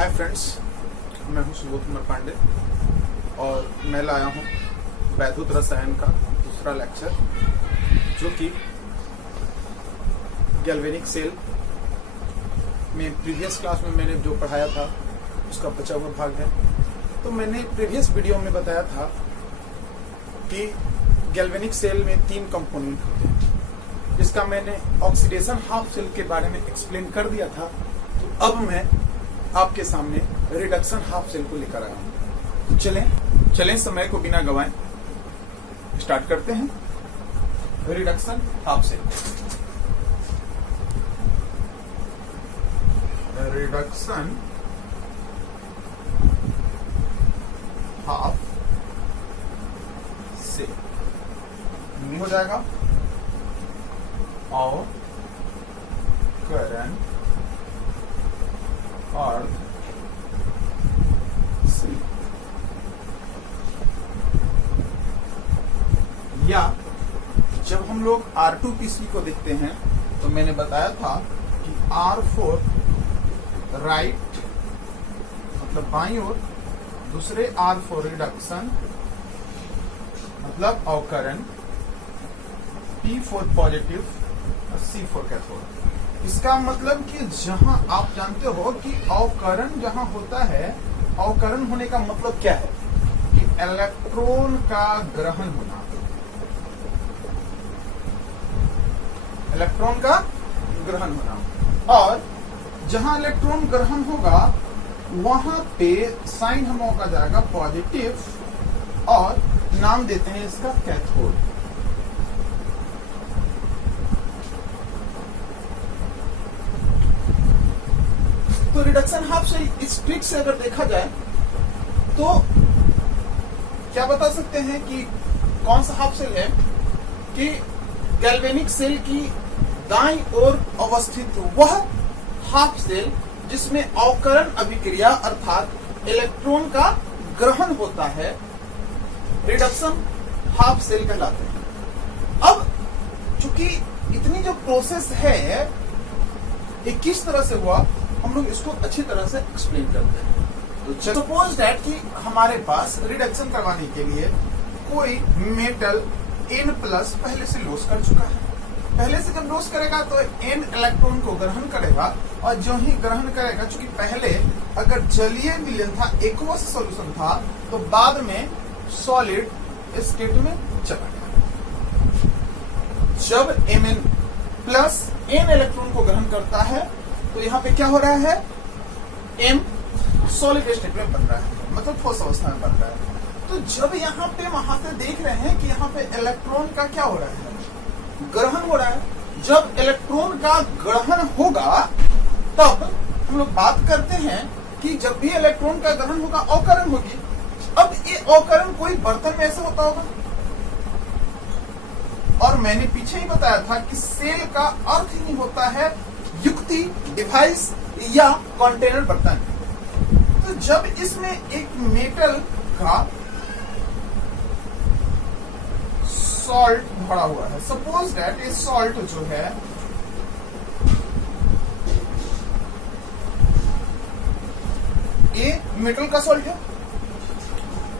Hi friends, मैं हूं सुबोध कुमार पांडे और मैं लाया हूं वैद्युत रसायन का दूसरा लेक्चर, जो कि गैल्वेनिक सेल में प्रीवियस क्लास में मैंने जो पढ़ाया था उसका बचा हुआ भाग है। तो मैंने प्रीवियस वीडियो में बताया था कि गैल्वेनिक सेल में 3 कंपोनेंट होते हैं, जिसका मैंने ऑक्सीडेशन हाफ सेल के बारे में एक्सप्लेन कर दिया था। तो अब मैं आपके सामने रिडक्शन हाफ सेल को लेकर आया हूं। तो चलें समय को बिना गवाएं स्टार्ट करते हैं। Reduction half cell, reduction half cell हो जाएगा और करंट और या जब हम लोग R2PC को देखते हैं तो मैंने बताया था कि R4 राइट मतलब बाईं ओर, दूसरे R4 रिडक्शन मतलब अवकरण, P4 पॉजिटिव और C4 कैथोड। इसका मतलब कि जहां आप जानते हो कि अवकरण जहां होता है, अवकरण होने का मतलब क्या है कि इलेक्ट्रॉन का ग्रहण होना, इलेक्ट्रॉन का ग्रहण होना। और जहां इलेक्ट्रॉन ग्रहण होगा वहां पे साइन हम लोगों का जाएगा पॉजिटिव और नाम देते हैं इसका कैथोड। तो रिडक्शन हाफ सेल इस ट्रिक से अगर देखा जाए तो क्या बता सकते हैं कि कौन सा हाफ सेल है कि गैल्वेनिक सेल की दाईं ओर अवस्थित वह हाफ सेल जिसमें अवकरण अभिक्रिया अर्थात इलेक्ट्रॉन का ग्रहण होता है, रिडक्शन हाफ सेल कहलाते हैं। अब चूंकि इतनी जो प्रोसेस है ये किस तरह से हुआ, हम लोग इसको अच्छी तरह से एक्सप्लेन करते हैं। तो सपोज दैट कि हमारे पास रिडक्शन करवाने के लिए कोई मेटल N+ पहले से लॉस कर चुका है। पहले से जब लॉस करेगा तो N इलेक्ट्रॉन को ग्रहण करेगा और जो ही ग्रहण करेगा, चूंकि पहले अगर जलीय विलयन था, एक्वस सॉल्यूशन था, तो बाद में सॉलिड स्टेट में चला गया। जब Mn+ N इलेक्ट्रॉन को ग्रहण करता है तो यहाँ पे क्या हो रहा है, M सॉलिड स्टेट में बन रहा है, मतलब ठोस अवस्था में बन रहा है। तो जब यहाँ पे वहां से देख रहे हैं कि यहाँ पे इलेक्ट्रॉन का क्या हो रहा है, ग्रहण हो रहा है। जब इलेक्ट्रॉन का ग्रहण होगा तब हम लोग बात करते हैं कि जब भी इलेक्ट्रॉन का ग्रहण होगा अवकरण होगी। अब ये अवकरण कोई बर्तन में ऐसा होता होगा, और मैंने पीछे ही बताया था कि सेल का अर्थ ही होता है युक्ति, डिवाइस या कंटेनर, बर्तन। तो जब इसमें एक मेटल का सॉल्ट भरा हुआ है, सपोज दैट ये सॉल्ट जो है ये मेटल का सॉल्ट है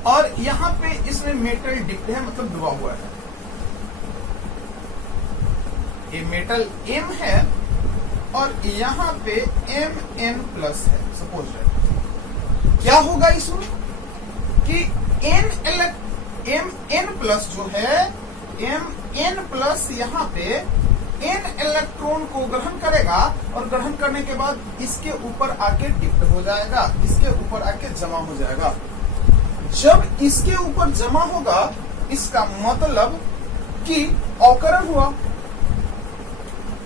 और यहां पे इसमें मेटल डिप्ड है, मतलब डुबा हुआ है। ये मेटल M है और यहाँ पे Mn+ है, सपोज दैट। क्या होगा इसमें कि Mn+ जो है, Mn+ यहाँ पे N इलेक्ट्रॉन को ग्रहण करेगा और ग्रहण करने के बाद इसके ऊपर आके डिप्ट हो जाएगा, इसके ऊपर आके जमा हो जाएगा। जब इसके ऊपर जमा होगा इसका मतलब कि अवकरण हुआ।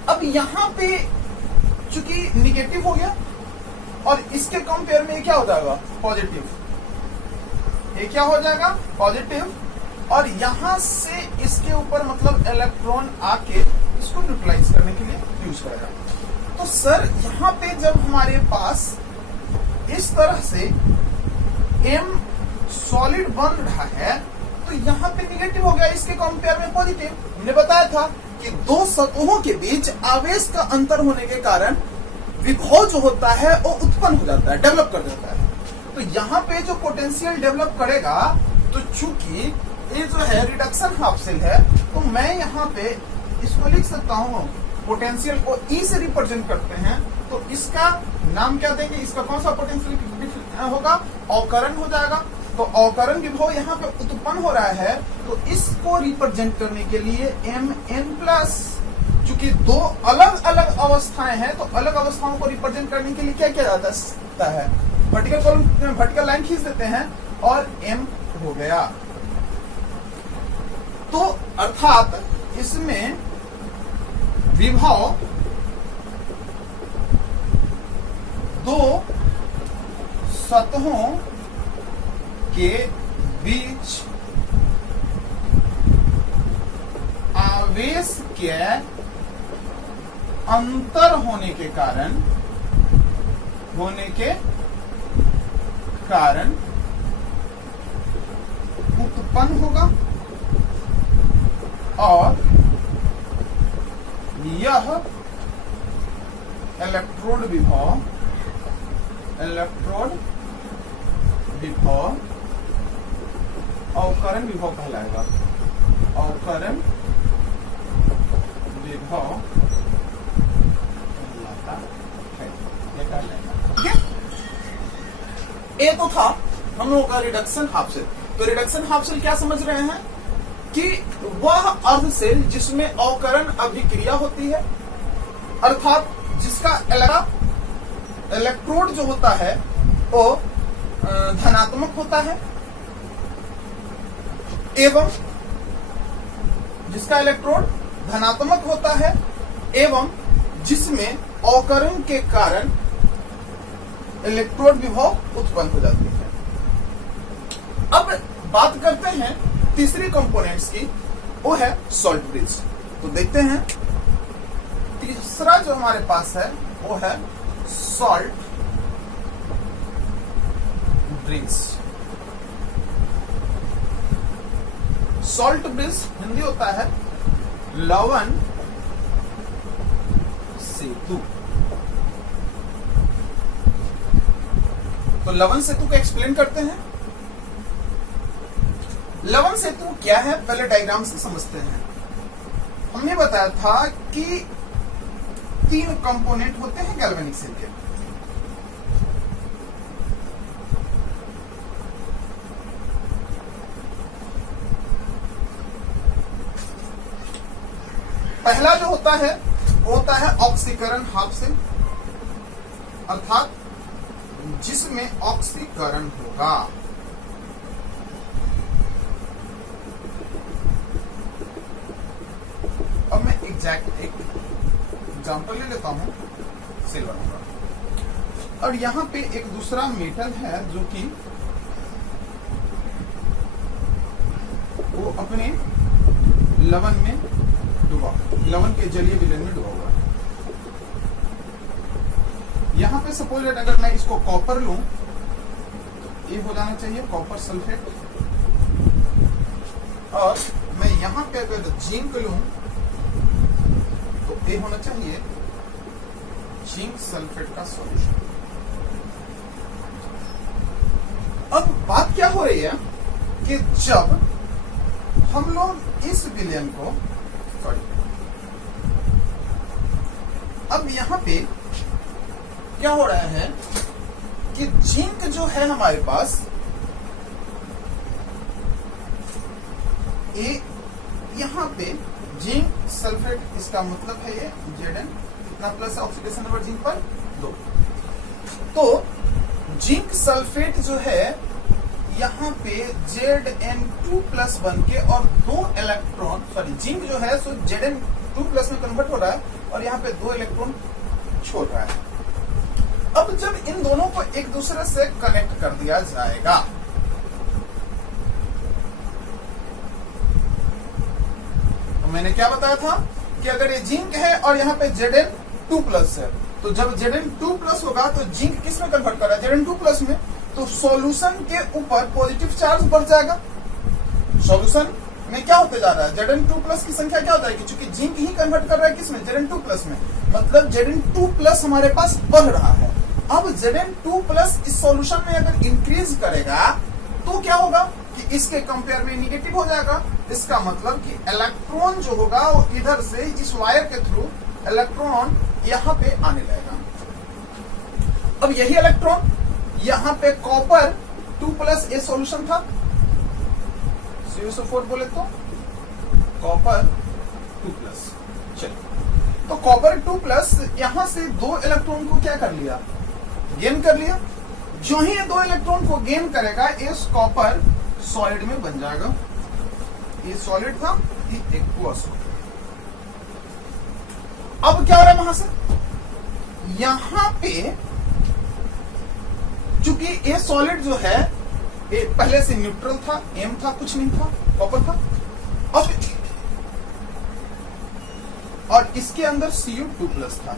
अब यहाँ पे चूंकि निगेटिव हो गया और इसके कंपेयर में क्या हो जाएगा, पॉजिटिव। ये क्या हो जाएगा, पॉजिटिव, और यहां से इसके ऊपर मतलब इलेक्ट्रॉन आके इसको न्यूट्रलाइज करने के लिए यूज करेगा। तो सर यहाँ पे जब हमारे पास इस तरह से M सॉलिड बन रहा है तो यहाँ पे निगेटिव हो गया, इसके कंपेयर में पॉजिटिव। हमने बताया था कि दो सतहों के बीच आवेश का अंतर होने के कारण विभव जो होता है वो उत्पन्न हो जाता है, डेवलप कर देता है। तो यहाँ पे जो पोटेंशियल डेवलप करेगा, तो चूंकि ये जो है रिडक्शन हाफ सेल है, तो मैं यहाँ पे इसको लिख सकता हूँ, पोटेंशियल को ई से रिप्रेजेंट करते हैं, तो इसका नाम क्या देंगे, इसका कौन सा पोटेंशियल होगा, अवकरण हो जाएगा। तो अवकरण विभव यहाँ पे उत्पन्न हो रहा है, तो इसको रिप्रेजेंट करने के लिए एम एन प्लस, चूंकि दो अलग अलग अवस्थाएं हैं, तो अलग अवस्थाओं को रिप्रेजेंट करने के लिए क्या किया जाता है, वर्टिकल कॉलम, वर्टिकल लाइन खींच देते हैं और एम हो गया। तो अर्थात इसमें विभव दो सतहों के बीच आवेश के अंतर होने के कारण उत्पन्न होगा, और यह इलेक्ट्रोड विभव अवकरण विभव कहलाएगा। अवकरण विभव कहलाता है, ये कहलाएगा। ठीक है, ये तो था हम लोगों का रिडक्शन हाफ सेल। तो रिडक्शन हाफ सेल क्या समझ रहे हैं कि वह अर्ध सेल जिसमें अवकरण अभिक्रिया होती है, अर्थात जिसका इलेक्ट्रोड जो होता है वो धनात्मक होता है, एवं जिसका इलेक्ट्रोड धनात्मक होता है एवं जिसमें अवकरण के कारण इलेक्ट्रोड विभव उत्पन्न हो जाती है। अब बात करते हैं तीसरी कंपोनेंट्स की, वो है सॉल्ट ब्रिज। तो देखते हैं तीसरा जो हमारे पास है वो है salt bridge. Salt bridge Hindi होता है लवण सेतु। तो लवण सेतु को एक्सप्लेन करते हैं। लवण सेतु क्या है, पहले डायग्राम से समझते हैं। हमने बताया था कि 3 कंपोनेंट होते हैं गैल्वेनिक सेल के। पहला जो होता है वो होता है ऑक्सीकरण हाफ सेल, अर्थात जिसमें ऑक्सीकरण होगा। अब मैं एग्जैक्ट एक एग्जांपल ले लेता हूं सिल्वर का, और यहां पे एक दूसरा मेटल है जो कि वो अपने लवण में डूबा, लवण के जलीय विलयन में डूबा हुआ है। यहां पे सपोज अगर मैं इसको कॉपर लूं, ये हो जाना चाहिए कॉपर सल्फेट, और मैं यहां पे अगर जिंक लूं तो ये होना चाहिए जिंक सल्फेट का सॉल्यूशन। अब बात क्या हो रही है कि जब हम लोग इस विलयन को, अब यहां पे क्या हो रहा है कि जिंक जो है हमारे पास, ये यहां पे जिंक सल्फेट, इसका मतलब है ये Zn, कितना प्लस ऑक्सीडेशन नंबर जिंक पर 2। तो जिंक सल्फेट जो है यहाँ पे Zn2+1 के और 2 इलेक्ट्रॉन, सॉरी जिंक जो है सो Zn2+ में कन्वर्ट हो रहा है और यहाँ पे 2 इलेक्ट्रॉन छोड़ रहा है। अब जब इन दोनों को एक दूसरे से कनेक्ट कर दिया जाएगा, तो मैंने क्या बताया था कि अगर ये जिंक है और यहाँ पे Zn2+ है, तो जब Zn2+ होगा तो जिंक किस में कन्वर्ट कर रहा है, Zn2+ में, तो सॉल्यूशन के ऊपर पॉजिटिव चार्ज बढ़ जाएगा। सॉल्यूशन में क्या होते जा रहा है, Zn2+ की संख्या क्या हो जाएगी, क्योंकि जिंक ही कन्वर्ट कर रहा है किसमें, Zn2+ में, मतलब Zn2+ हमारे पास बढ़ रहा है। अब Zn2+ इस सॉल्यूशन में अगर इंक्रीज करेगा तो क्या होगा कि इसके कंपेयर में निगेटिव हो जाएगा। इसका मतलब कि इलेक्ट्रॉन जो होगा वो इधर से इस वायर के थ्रू इलेक्ट्रॉन यहाँ पे आने लगेगा। अब यही इलेक्ट्रॉन यहाँ पे कॉपर 2+ ये सॉल्यूशन था, CuSO4 बोले तो कॉपर 2+। चलिए, तो कॉपर 2+ यहां से 2 इलेक्ट्रॉन को क्या कर लिया, गेन कर लिया। जो ही ये 2 इलेक्ट्रॉन को गेन करेगा इस कॉपर सॉलिड में बन जाएगा। ये सॉलिड था, ये एक्वस। अब क्या हो रहा है वहां से, यहां पे चूंकि ये सॉलिड जो है ये पहले से न्यूट्रल था, एम था, कुछ नहीं था, कॉपर था। अब और इसके अंदर Cu2+ था।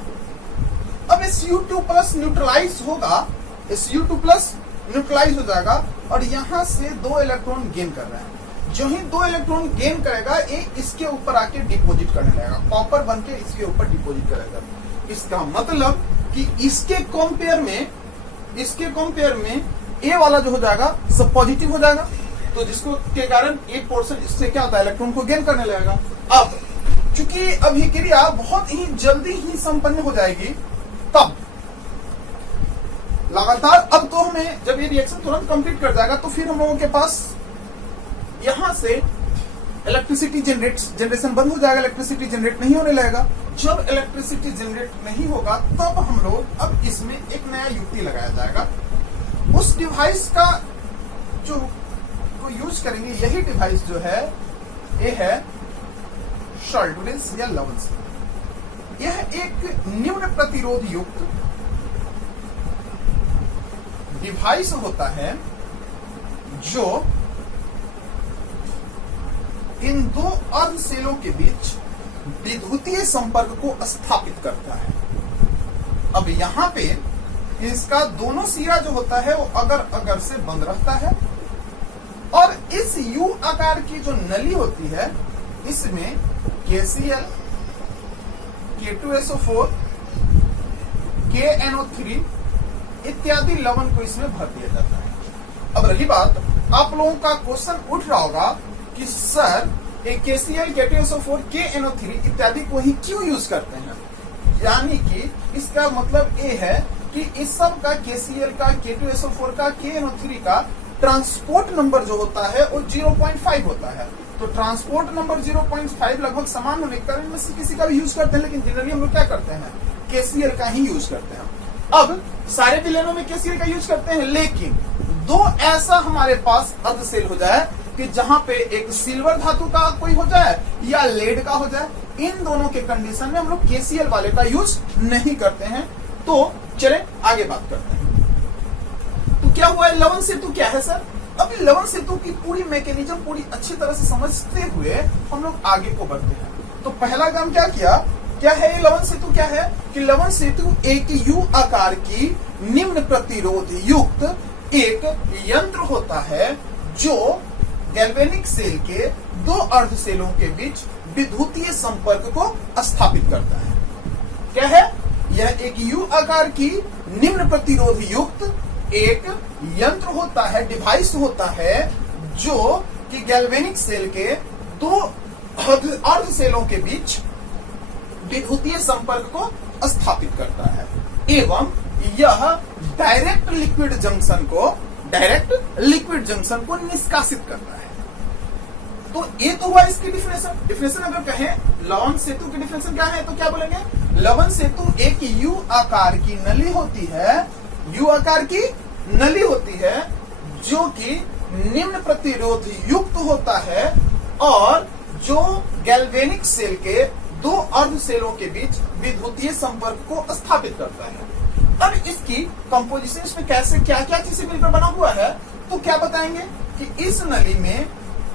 अब ये Cu2+ न्यूट्रलाइज होगा, Cu2+ न्यूट्रलाइज हो जाएगा और यहां से 2 इलेक्ट्रॉन गेन कर रहा है। जो ही 2 इलेक्ट्रॉन गेन करेगा ये इसके ऊपर आके डिपोजिट करने लगेगा, कॉपर बन के इसके ऊपर डिपोजिट करेगा। इसका मतलब कि इसके कंपेयर में ए वाला जो हो जाएगा सब पॉजिटिव हो जाएगा, तो जिसको के कारण एक पोर्शन इससे क्या होता है, इलेक्ट्रॉन को गेन करने लगेगा। अब चूंकि अभिक्रिया बहुत ही जल्दी ही संपन्न हो जाएगी, तब लगातार अब तो हमें जब ये रिएक्शन तुरंत कंप्लीट कर जाएगा तो फिर हम लोगों के पास यहां से इलेक्ट्रिसिटी जनरेशन बंद हो जाएगा, इलेक्ट्रिसिटी जनरेट नहीं होने लगेगा। जब इलेक्ट्रिसिटी जनरेट नहीं होगा तब हम लोग अब इसमें एक नया युक्ति लगाया जाएगा। उस डिवाइस का जो को यूज करेंगे, यही डिवाइस जो है ये है शाल्टुरेंस या लवण। यह एक निम्न प्रतिरोध युक्त डिवाइस होता है जो इन 2 अर्ध सेलों के बीच विद्युतीय संपर्क को स्थापित करता है। अब यहां पे इसका दोनों सिरा जो होता है वो अगर से बंद रहता है और इस U आकार की जो नली होती है इसमें KCl, K2SO4, KNO3 इत्यादि लवण को इसमें भर दिया जाता है। अब रही बात, आप लोगों का क्वेश्चन उठ रहा होगा कि सर KCl, K2SO4, KNO3 इत्यादि को ही क्यों यूज करते हैं, यानी कि इसका मतलब ये है कि इस सब का KCl का, K2SO4 का, KNO3 का ट्रांसपोर्ट नंबर जो होता है वो 0.5 होता है। तो ट्रांसपोर्ट नंबर 0.5 लगभग समान होने के कारण में से किसी का भी यूज करते हैं, लेकिन जनरली हम लोग क्या करते हैं, KCl का ही यूज करते हैं। अब सारे विलेनों में KCl का यूज करते हैं, लेकिन 2 ऐसा हमारे पास अर्ध सेल हो जाए कि जहां पे एक सिल्वर धातु का कोई हो जाए या लेड का हो जाए, इन दोनों के कंडीशन में हम लोग KCl वाले का यूज नहीं करते हैं। तो चले आगे बात करते हैं। तो क्या हुआ, लवण सेतु क्या है सर? अब लवण सेतु की पूरी मैकेनिज्म पूरी अच्छी तरह से समझते हुए हम लोग आगे को बढ़ते हैं। तो पहला काम क्या किया, क्या है ये लवण सेतु, क्या है कि लवण सेतु एक U आकार की निम्न प्रतिरोध युक्त एक यंत्र होता है जो गैल्वेनिक सेल के 2 अर्ध सेलों के बीच विद्युतीय संपर्क को स्थापित करता है। क्या है, यह एक U आकार की निम्न प्रतिरोध युक्त एक यंत्र होता है, डिवाइस होता है जो कि गैल्वेनिक सेल के 2 अर्ध सेलों के बीच विद्युतीय संपर्क को स्थापित करता है एवं यह डायरेक्ट लिक्विड जंक्शन को निष्कासित करता है। तो ये तो हुआ इसकी डिफिनेशन अगर कहें लवण सेतु की डिफिनेशन क्या है तो क्या बोलेंगे, लवण सेतु एक U आकार की नली होती है, U आकार की नली होती है जो कि निम्न प्रतिरोध युक्त होता है और जो गैल्वेनिक सेल के 2 अर्ध सेलों के बीच विद्युतीय संपर्क को स्थापित करता है। अब इसकी कंपोजिशन में कैसे क्या क्या चीजें मिलकर बना हुआ है, तो क्या बताएंगे कि इस नली में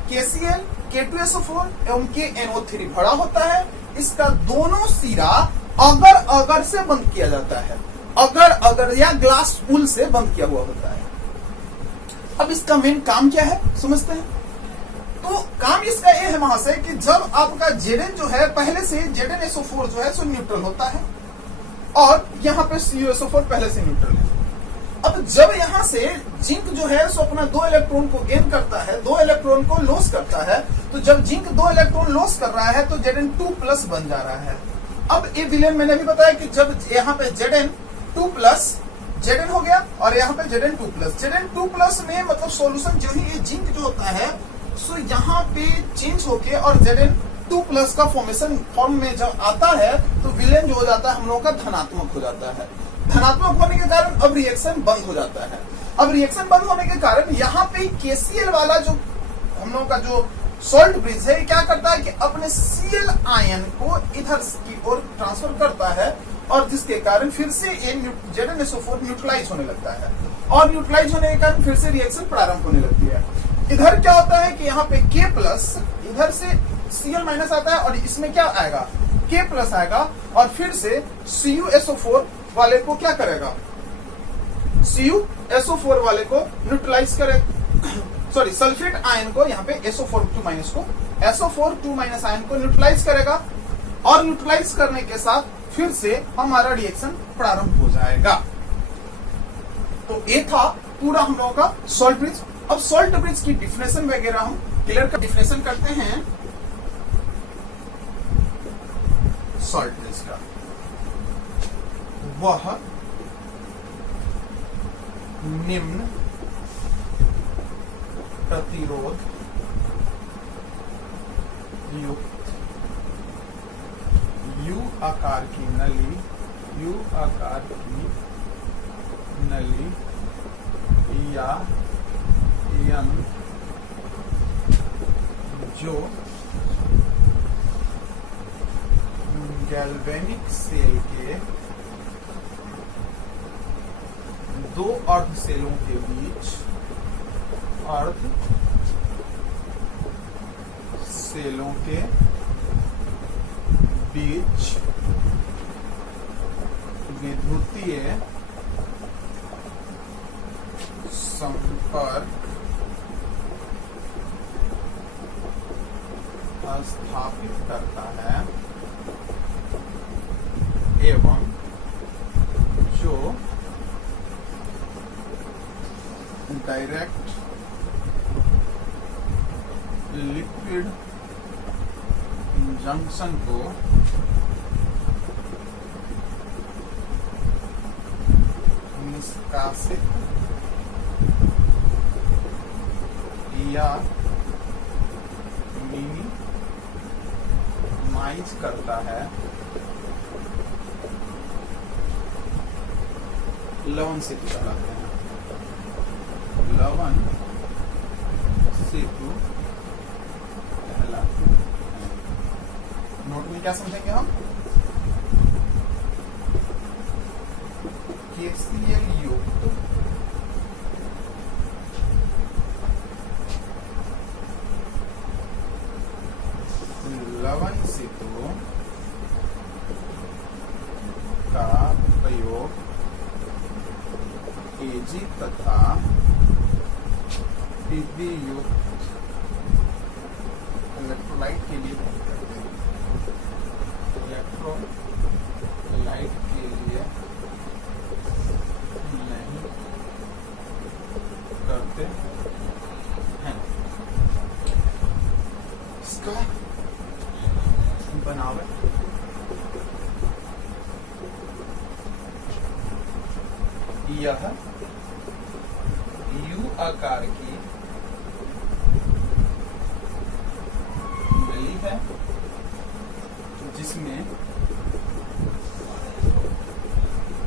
KCl, K2SO4 एवं KNO3 भरा होता है। इसका दोनों सिरा अगर से बंद किया जाता है, अगर या ग्लास पुल से बंद किया हुआ होता है। अब इसका मेन काम क्या है समझते हैं। तो काम इसका ये है महाशय कि जब आपका Zn जो है पहले से ZnSO4 जो है सो न्यूट्रल होता है और यहाँ पे CuSO4 पहले से न्यूट्रल है। अब जब यहाँ से जिंक जो है सो अपना 2 इलेक्ट्रॉन को गेन करता है, 2 इलेक्ट्रॉन को लॉस करता है, तो जब जिंक 2 इलेक्ट्रॉन लॉस कर रहा है तो Zn2+ बन जा रहा है। अब ये विलेन मैंने भी बताया कि जब यहाँ पे Zn2+ Zn हो गया और यहाँ पे Zn2+ में मतलब सॉल्यूशन जो ही ये जिंक जो होता है सो यहाँ पे चेंज होके और Zn2+ का फॉर्म में जब आता है तो विलेन जो हो जाता है हम लोगों का धनात्मक हो जाता है। धनात्मक होने के कारण अब रिएक्शन बंद हो जाता है। अब रिएक्शन बंद होने के कारण यहाँ पे KCl वाला जो हम लोगों का जो सॉल्ट ब्रिज है क्या करता है कि अपने Cl आयन को इधर की ओर ट्रांसफर करता है और जिसके कारण फिर से ZnSO4 न्यूट्रलाइज होने लगता है और न्यूट्रलाइज होने के कारण फिर से रिएक्शन प्रारंभ होने लगती है। इधर क्या होता है कि यहाँ पे K+ इधर से Cl- आता है और इसमें क्या आएगा K+ आएगा और फिर से CuSO4 वाले को क्या करेगा, CuSO4 वाले को न्यूट्रलाइज करेगा, सॉरी सल्फेट आयन को यहाँ पे SO4 को SO4 आयन को न्यूट्रलाइज करेगा और न्यूट्रलाइज करने के साथ फिर से हमारा रिएक्शन प्रारंभ हो जाएगा। तो ये था पूरा हम लोगों का सॉल्ट ब्रिज। अब सॉल्ट ब्रिज की डिफिनेशन वगैरह हम क्लियर का डिफिनेशन करते हैं सॉल्ट ब्रिज का। वह निम्न प्रतिरोध युक्त U आकार की नली या यंत्र जो गैल्वेनिक सेल के 2 अर्ध सेलों के बीच विद्युतीय संपर्क स्थापित करता है एवं जो डायरेक्ट लिक्विड जंक्शन को निष्कासित या मिनिमाइज करता है। लवण सेतु कहलाते हैं। लवण सेतु कहलाते हैं। नोट में क्या समझेंगे हम? KCl युक्त लवण सेतु का प्रयोग Ag तथा Pb युक्त इलेक्ट्रोलाइट के लिए नहीं करते। इलेक्ट्रोलाइट के लिए नहीं करते हैं। इसका बनावट यह U आकार की नली है जिसमें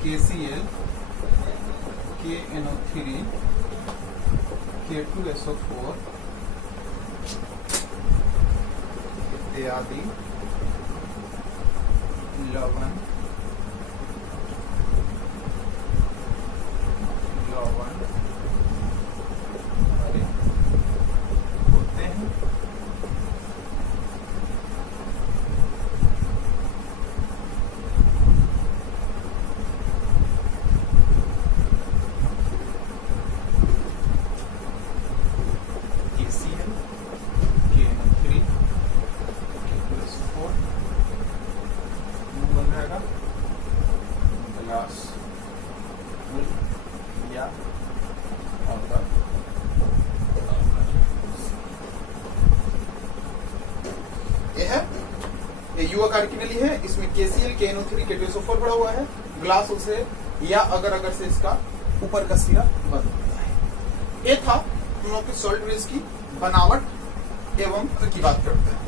KCl, KNO3, K2SO4 इत्यादि लवण होते हैं। KCl, यू आकार की नली है, इसमें KCl KNO3 K2SO4 भरा हुआ है, ग्लास से या अगर से इसका ऊपर का सिरा बंद होता है। ये था हम लोग की सॉल्ट बेस की बनावट एवं की बात करते हैं।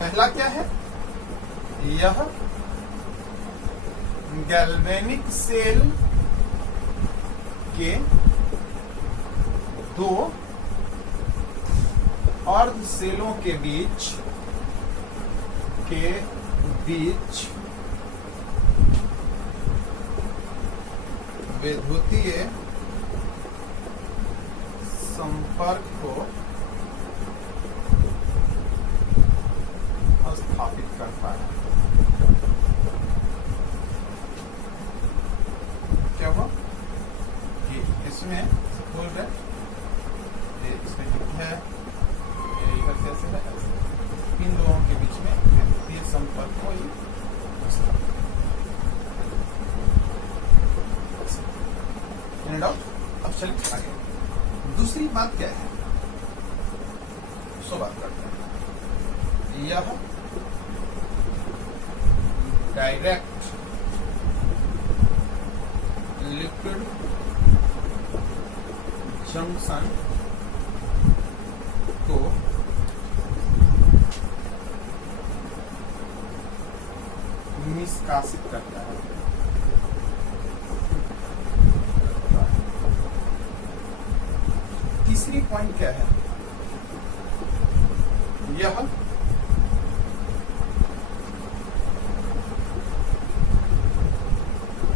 पहला क्या है, यह गैल्वेनिक सेल के दो अर्ध सेलों के बीच विद्युतीय संपर्क को स्थापित करता है। क्या हुआ कि इसमें बोल रहे इसमें है इधर कैसे है, इन दोनों के बीच में विद्युतीय संपर्क को अब चलिए आगे। दूसरी बात क्या है, सो बात करते हैं। यह डायरेक्ट लिक्विड जंक्शन को निष्कासित करता है। तीसरी पॉइंट क्या है, यह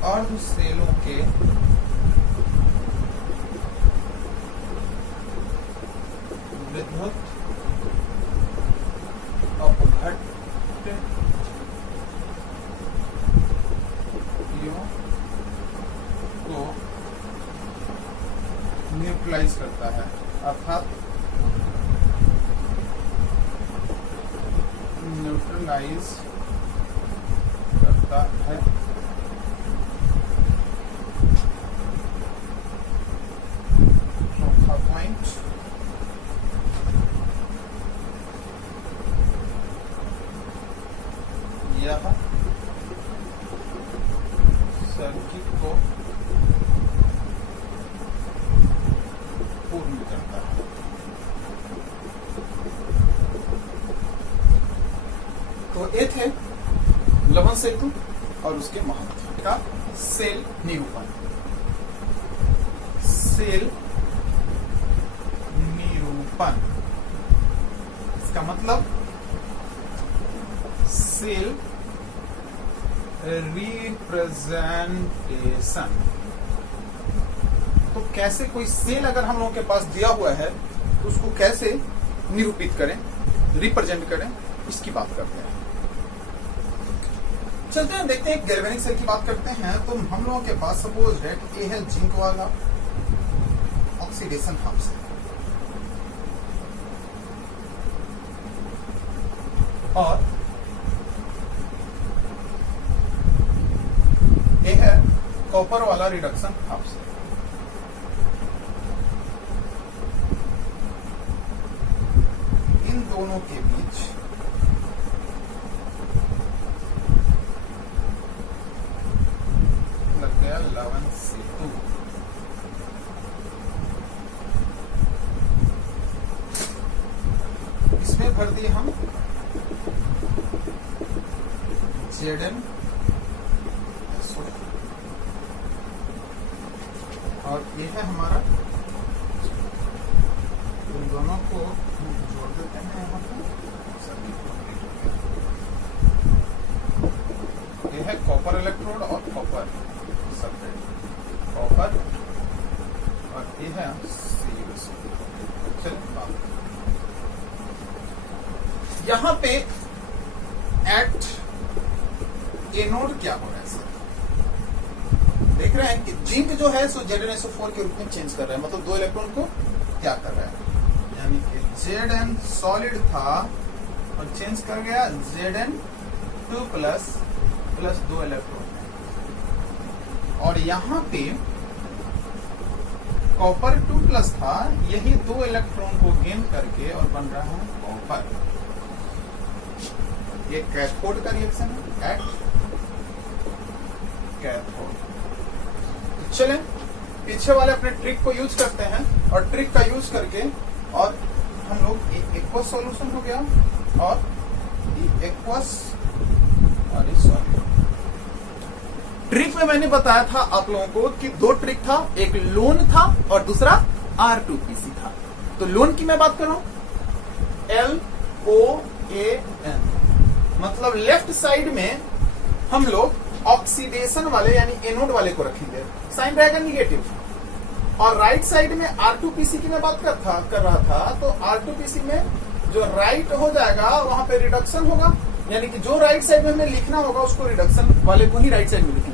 अर्ध सेलों के विद्युत अपघट्य को न्यूट्रलाइज करता है, अर्थात न्यूट्रलाइज करता है। चौथा पॉइंट, यह सर्किट को पूर्ण करता है। तो ये थे लवण सेतु और उसके महत्व का सेल निरूपण। सेल निरूपण इसका मतलब सेल रिप्रेजेंटेशन। तो कैसे कोई सेल अगर हम लोगों के पास दिया हुआ है तो उसको कैसे निरूपित करें, रिप्रेजेंट करें, इसकी बात करते हैं। चलते हैं देखते हैं गैल्वेनिक सेल की बात करते हैं। तो हम लोगों के पास सपोज दैट ये है जिंक वाला ऑक्सीडेशन हाउस है और ये है कॉपर वाला रिडक्शन हाउस है। इन दोनों के बीच लग गया लवण सेतु। इसमें भर दिए हम Zn और ये है हमारा, इन दोनों को जोड़ देते हैं यहाँ पर। ये है कॉपर इलेक्ट्रोड और कॉपर सल्फेट, कॉपर और ये है CuSO। यहाँ पे एट एनोड क्या हो रहा है सर, देख रहे हैं कि जिंक जो है सो ZnSO4 के रूप में चेंज कर रहा है, मतलब 2 इलेक्ट्रॉन को क्या कर रहा है, यानी कि Zn सॉलिड था और चेंज कर गया Zn2 प्लस 2 इलेक्ट्रॉन। और यहाँ पे कॉपर 2 प्लस था, यही 2 इलेक्ट्रॉन को गेन करके और बन रहा है कॉपर। ये कैथोड का रिएक्शन है, कैथोड। चलें पीछे वाले अपने ट्रिक को यूज करते हैं और ट्रिक का यूज करके और हम लोग एक्वस सॉल्यूशन हो गया और एक्वस ट्रिक में मैंने बताया था आप लोगों को कि 2 ट्रिक था, एक लोन था और दूसरा R2PC था। तो लोन की मैं बात कर रहा हूं, LOAN, मतलब लेफ्ट साइड में हम लोग ऑक्सीडेशन वाले यानी एनोड वाले को रखेंगे, साइन रहेगा निगेटिव। और राइट साइड में R2PC की मैं बात कर रहा था, तो R2PC में जो राइट हो जाएगा वहां पे रिडक्शन होगा, यानी कि जो राइट साइड में हमें लिखना होगा उसको रिडक्शन वाले को ही राइट साइड में लिखेंगे।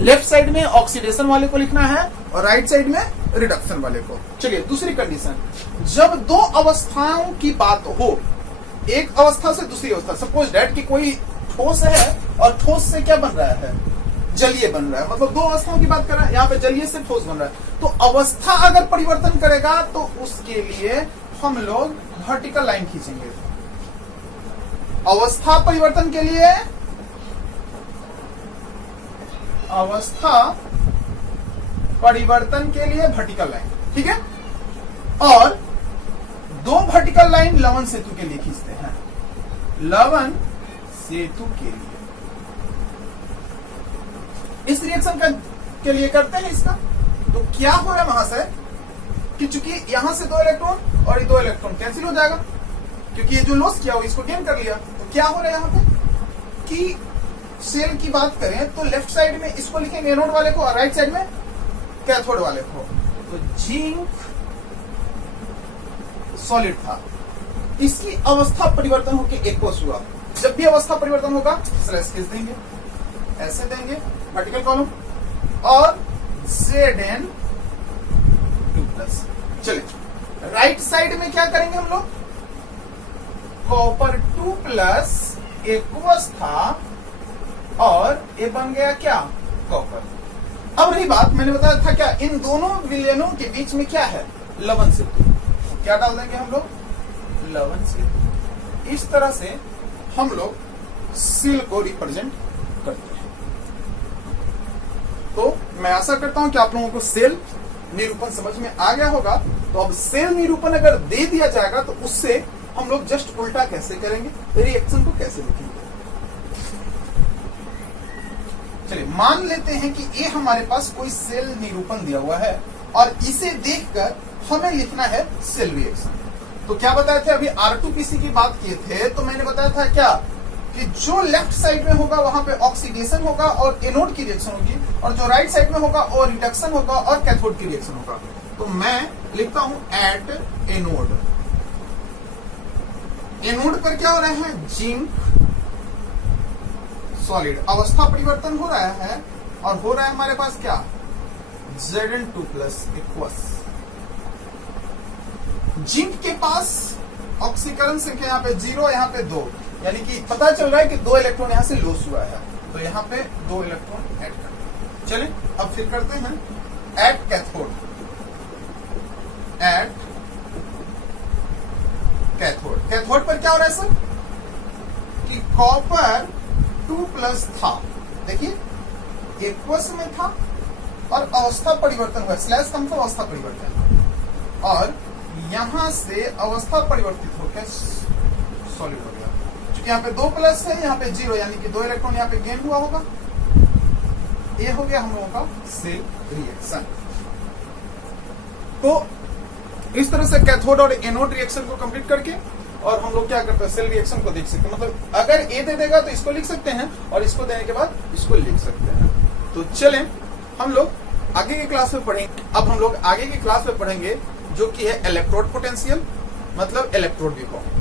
लेफ्ट साइड में ऑक्सीडेशन वाले को लिखना है और राइट साइड में रिडक्शन वाले को। चलिए दूसरी कंडीशन, जब 2 अवस्थाओं की बात हो, एक अवस्था से दूसरी अवस्था, सपोज दैट कि कोई ठोस है और ठोस से क्या बन रहा है, जलीय बन रहा है, मतलब 2 अवस्थाओं की बात कर रहा है, यहाँ पे जलीय से ठोस बन रहा है। तो अवस्था अगर परिवर्तन करेगा तो उसके लिए हम लोग वर्टिकल लाइन खींचेंगे। अवस्था परिवर्तन के लिए वर्टिकल लाइन, ठीक है। और 2 वर्टिकल लाइन लवन सेतु के लिए खींचते हैं, लवन सेतु के लिए इस रिएक्शन के लिए करते हैं इसका। तो क्या हो रहा है वहां से कि चूंकि यहां से 2 इलेक्ट्रॉन और ये 2 इलेक्ट्रॉन कैंसिल हो जाएगा, क्योंकि ये जो लॉस किया वो इसको गेन कर लिया। तो क्या हो रहा है यहाँ पे कि सेल की बात करें तो लेफ्ट साइड में इसको लिखेंगे एनोड वाले को और राइट साइड में कैथोड वाले को। तो जिंक सॉलिड था, इसकी अवस्था परिवर्तन होकर एक्वस हुआ। जब भी अवस्था परिवर्तन होगा स्लैश खींच देंगे, ऐसे देंगे वर्टिकल कॉलम और Zn 2+। चलिए राइट साइड में क्या करेंगे हम लोग, कॉपर 2 प्लस एक्वस था और ये बन गया क्या, कॉपर। अब रही बात, मैंने बताया था क्या, इन दोनों विलयनों के बीच में क्या है, लवन सेतु। क्या डाल देंगे हम लोग, लवन सेतु। इस तरह से हम लोग सेल को रिप्रेजेंट करते हैं। तो मैं आशा करता हूं कि आप लोगों को सेल निरूपण समझ में आ गया होगा। तो अब सेल निरूपण अगर दे दिया जाएगा तो उससे हम लोग जस्ट उल्टा कैसे करेंगे, रिएक्शन को कैसे लिखेंगे। चलिए मान लेते हैं कि ये हमारे पास कोई सेल निरूपण दिया हुआ है और इसे देखकर हमें लिखना है सेल रिएक्शन। तो क्या बताए थे, अभी R2PC की बात किए थे, तो मैंने बताया था क्या कि जो लेफ्ट साइड में होगा वहां पे ऑक्सीडेशन होगा और एनोड की रिएक्शन होगी, और जो राइट साइड में होगा और रिडक्शन होगा और कैथोड की रिएक्शन होगा। तो मैं लिखता हूं एट एनोड। एनोड पर क्या हो रहा है, जिंक सॉलिड, अवस्था परिवर्तन हो रहा है और हो रहा है हमारे पास क्या, Zn2+ एक्वस। जिंक के पास ऑक्सीकरण संख्या यहाँ पे 0, यहाँ पे 2, यानी कि पता चल रहा है कि 2 iलेक्ट्रॉन यहां से लॉस हुआ है, तो यहाँ पे 2 इलेक्ट्रॉन ऐड करते हैं। चलिए अब फिर करते हैं at cathode. At cathode, cathode पर क्या हो रहा है सर कि कॉपर 2+ था, देखिए एक्वस में था और अवस्था परिवर्तन हुआ, स्लैश कम था अवस्था परिवर्तन, और यहां से अवस्था परिवर्तित होकर सॉलिड हो गया। क्योंकि यहाँ पे 2+ है, यहाँ पे 0, यानी कि 2 इलेक्ट्रॉन यहाँ पे गेन हुआ होगा। ये हो गया हम लोगों का सेल रिएक्शन। तो इस तरह से कैथोड और एनोड रिएक्शन को कंप्लीट करके और हम लोग क्या करते हैं, सेल रिएक्शन को देख सकते हैं। मतलब अगर ए दे देगा तो इसको लिख सकते हैं और इसको देने के बाद इसको लिख सकते हैं। तो चलें हम लोग आगे की क्लास में पढ़ेंगे। अब हम लोग आगे की क्लास में पढ़ेंगे जो कि है इलेक्ट्रोड पोटेंशियल, मतलब इलेक्ट्रोड विभव।